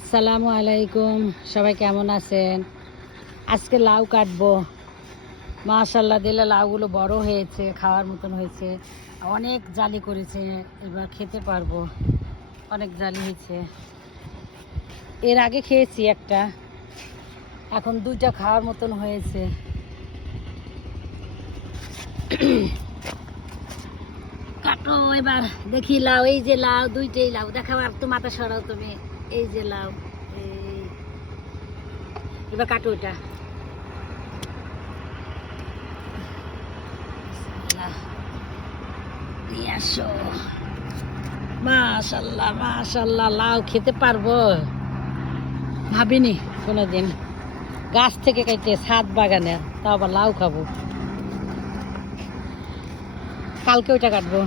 আসসালামু আলাইকুম, সবাই কেমন আছেন? আজকে লাউ কাটবো। মাশাআল্লাহ দিলে লাউগুলো বড় হয়েছে, খাওয়ার মতন হয়েছে। অনেক জালি করেছে, এবার খেতে পারবো। অনেক জালি হয়েছে। এর আগে খেয়েছি একটা, এখন দুইটা খাওয়ার মতন হয়েছে। কাটো এবার, দেখি লাউ। এই যে লাউ, দুইটাই লাউ দেখাও। আর তো মাথা সরাও তুমি। এই যে লাউ, এই এবার কাটো এটা। মাশাআল্লাহ মাশাআল্লাহ, লাউ খেতে পারবো ভাবিনি কোনোদিন। গাছ থেকে খাইতে, ছাদ বাগানে, তাও আবার লাউ খাবো। কালকে ওইটা কাটবো।